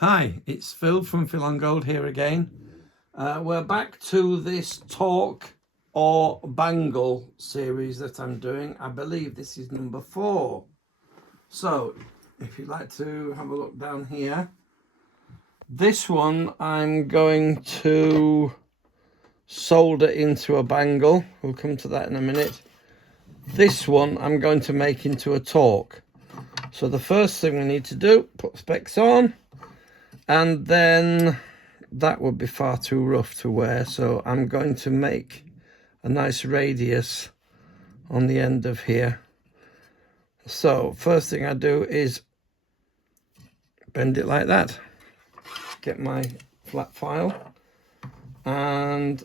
Hi, it's Phil from Phil on Gold here again. We're back to this talk or bangle series that I'm doing. I believe this is number 4. So if you'd like to have a look down here, this one I'm going to solder into a bangle. We'll come to that in a minute. This one I'm going to make into a torque. So the first thing we need to do, put specs on. And then that would be far too rough to wear, so I'm going to make a nice radius on the end of here. So first thing I do is bend it like that, get my flat file, and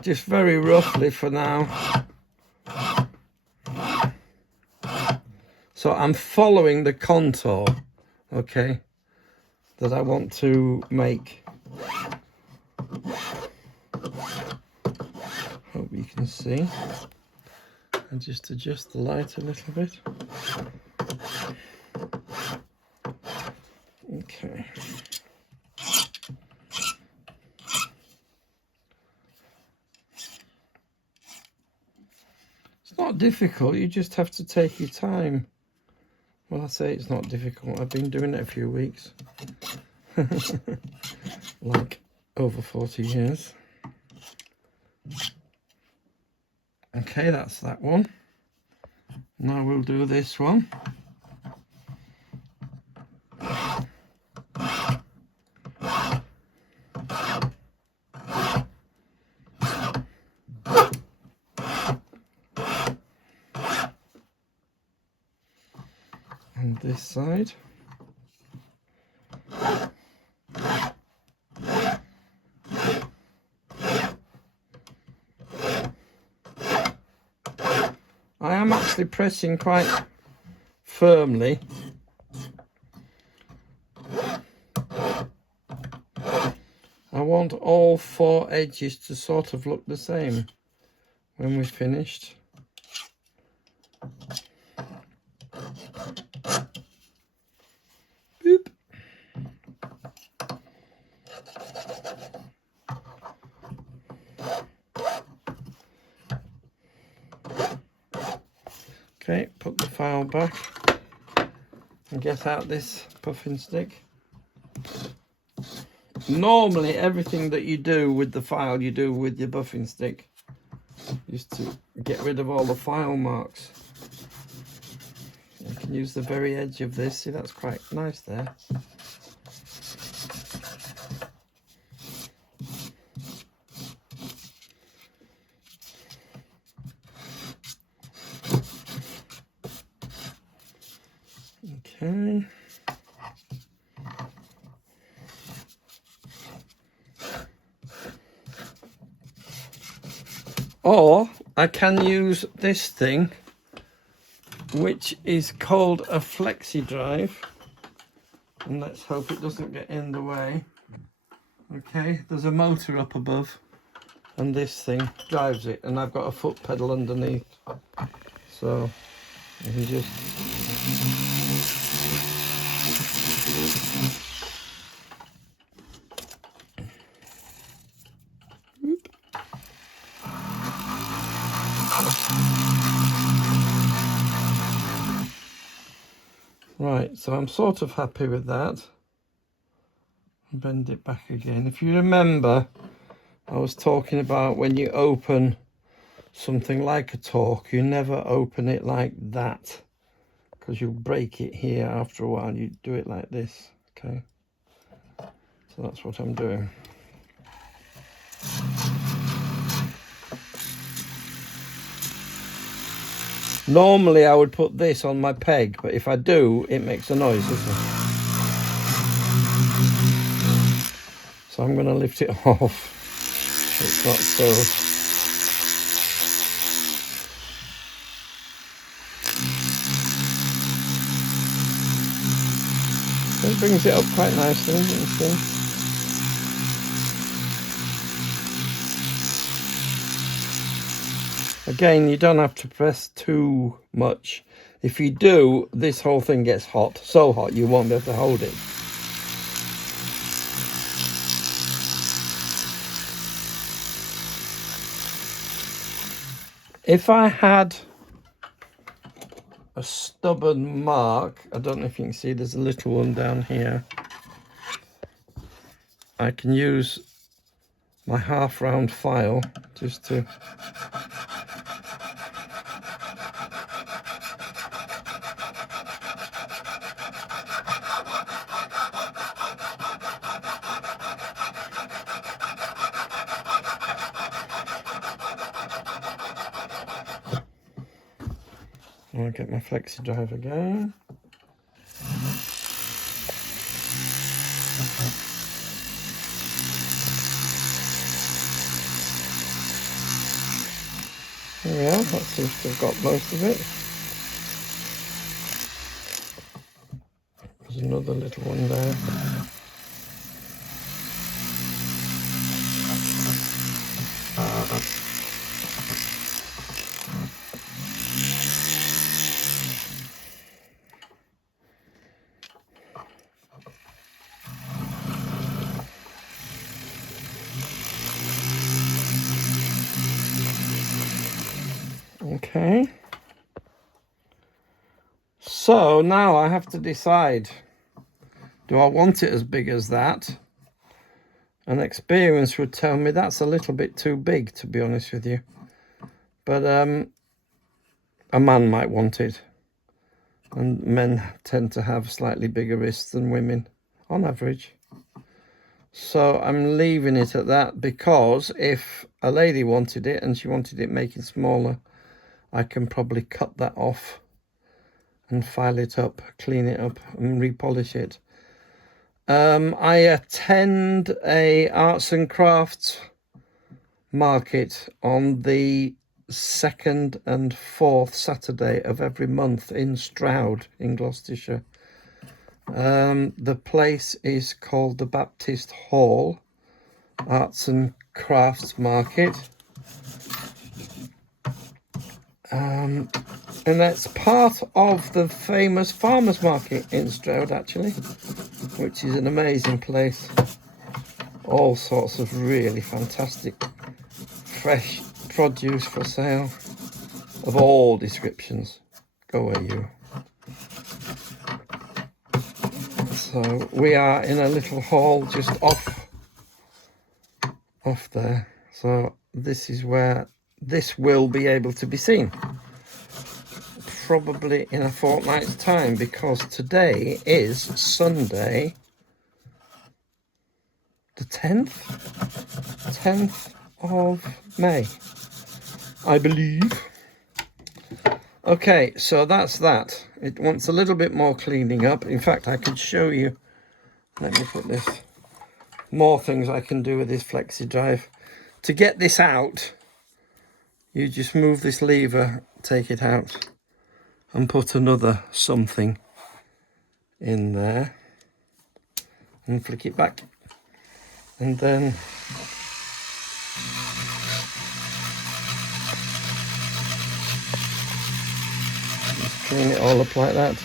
just very roughly for now. So I'm following the contour, okay, that I want to make. Hope you can see. And just adjust the light a little bit. Okay. It's not difficult, you just have to take your time. Well, I say it's not difficult, I've been doing it a few weeks. Like over 40 years. Okay, that's that one. Now we'll do this one. And this side. I am actually pressing quite firmly. I want all 4 edges to sort of look the same when we're finished. Boop. Okay, put the file back and get out this puffing stick. Normally everything that you do with the file you do with your buffing stick, just to get rid of all the file marks. You can use the very edge of this. See, that's quite nice there. Okay. Or I can use this thing, which is called a flexi drive. And let's hope it doesn't get in the way. Okay, there's a motor up above and this thing drives it, and I've got a foot pedal underneath. So you can just right, so I'm sort of happy with that. Bend it back again. If you remember, I was talking about when you open something like a torque, you never open it like that, because you'll break it here after a while. You do it like this, okay? So that's what I'm doing. Normally I would put this on my peg, but if I do, it makes a noise, doesn't it? So I'm going to lift it off. It's not so. It brings it up quite nicely, you can see. Again, you don't have to press too much. If you do, this whole thing gets hot, so hot you won't be able to hold it. If I had a stubborn mark, I don't know if you can see, there's a little one down here. I can use my half round file just to I'll get my flexi drive again. There we are, that seems to have got most of it. There's another little one there. Okay. So now I have to decide, do I want it as big as that? And experience would tell me that's a little bit too big, to be honest with you. But a man might want it. And men tend to have slightly bigger wrists than women, on average. So I'm leaving it at that, because if a lady wanted it and she wanted it making smaller, I can probably cut that off and file it up, clean it up and repolish it. I attend a arts and crafts market on the 2nd and 4th Saturday of every month in Stroud in Gloucestershire. The place is called the Baptist Hall Arts and Crafts Market. And that's part of the famous farmers market in Stroud, actually, which is an amazing place. All sorts of really fantastic fresh produce for sale of all descriptions. Go away, you. So we are in a little hall just off there. So this is where this will be able to be seen. Probably in a fortnight's time, because today is Sunday the 10th of May, I believe. Okay, so that's that. It wants a little bit more cleaning up. In fact, I could show you, let me put this, more things I can do with this flexi drive. To get this out, you just move this lever, take it out, and put another something in there, and flick it back. And then just clean it all up like that.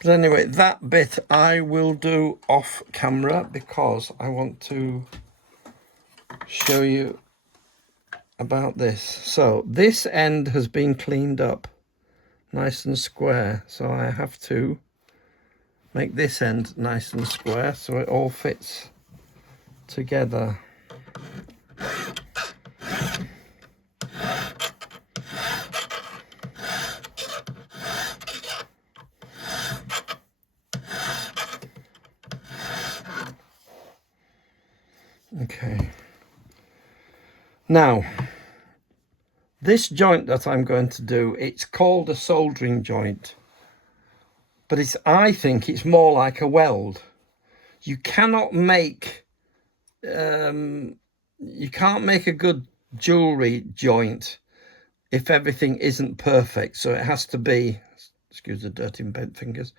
But anyway, that bit I will do off camera, because I want to show you about this. So this end has been cleaned up nice and square, so I have to make this end nice and square so it all fits together. Okay, now this joint that I'm going to do, it's called a soldering joint, but I think it's more like a weld. You cannot make you can't make a good jewellery joint if everything isn't perfect. So it has to be, excuse the dirty bent fingers,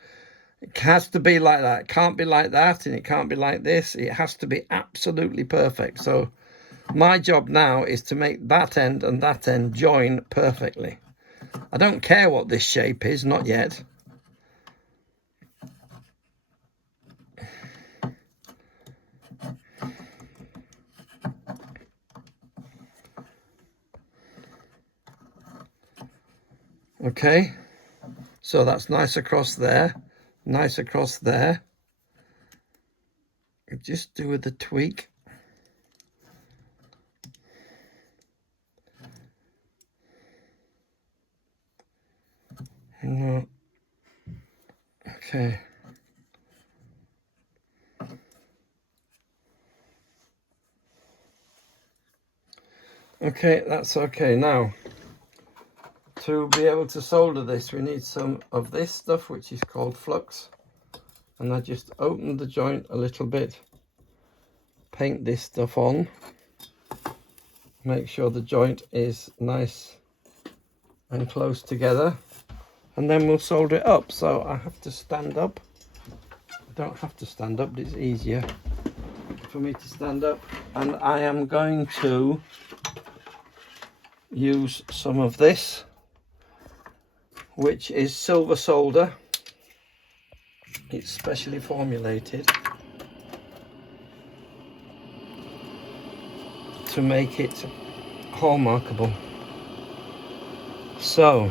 it has to be like that. It can't be like that, and it can't be like this. It has to be absolutely perfect. So my job now is to make that end and that end join perfectly. I don't care what this shape is, not yet. Okay, so that's nice across there, nice across there. Just do with the tweak. Okay. Okay, that's okay. Now, to be able to solder this, we need some of this stuff, which is called flux. And I just open the joint a little bit, paint this stuff on, make sure the joint is nice and close together, and then we'll solder it up. So I have to stand up. I don't have to stand up, but it's easier for me to stand up. And I am going to use some of this, which is silver solder. It's specially formulated to make it hallmarkable. So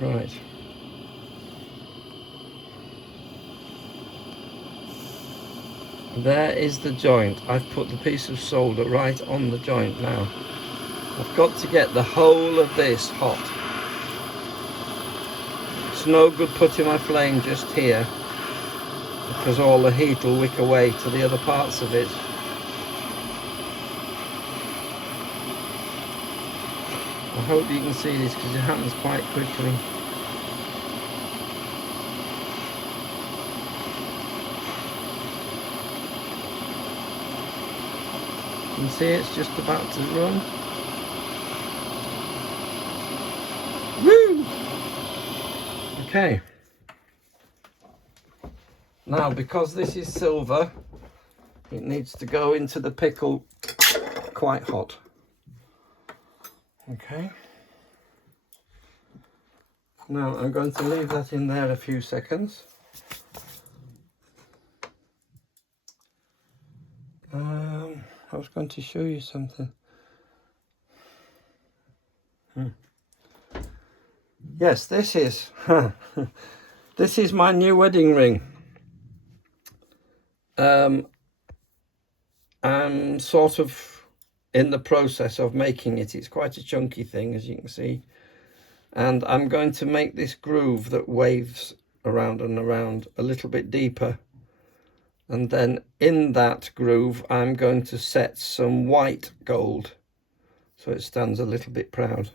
right, there is the joint. I've put the piece of solder right on the joint now. I've got to get the whole of this hot. It's no good putting my flame just here, because all the heat will wick away to the other parts of it. I hope you can see this, because it happens quite quickly. You can see it's just about to run. Woo! Okay. Now, because this is silver, it needs to go into the pickle quite hot. Okay. Now I'm going to leave that in there a few seconds. I was going to show you something. Yes, this is this is my new wedding ring. I'm sort of in the process of making it. It's quite a chunky thing, as you can see. And I'm going to make this groove that waves around and around a little bit deeper. And then in that groove, I'm going to set some white gold, so it stands a little bit proud.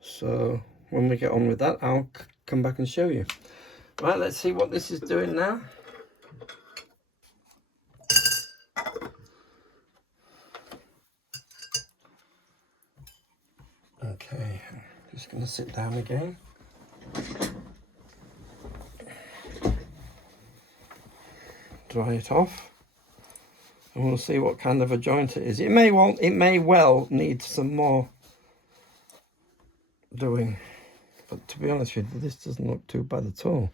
So when we get on with that, I'll come back and show you. Right, let's see what this is doing now. Okay, just going to sit down again. Dry it off, and we'll see what kind of a joint it is. It may well need some more doing, but to be honest with you, this doesn't look too bad at all.